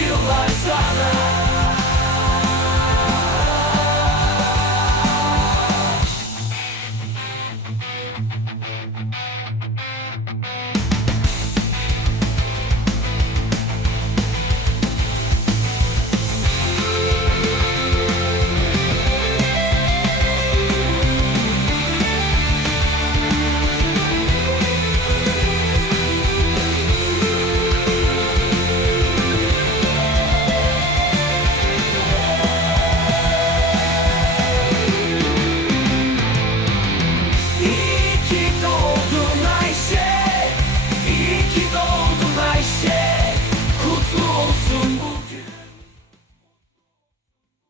realize others.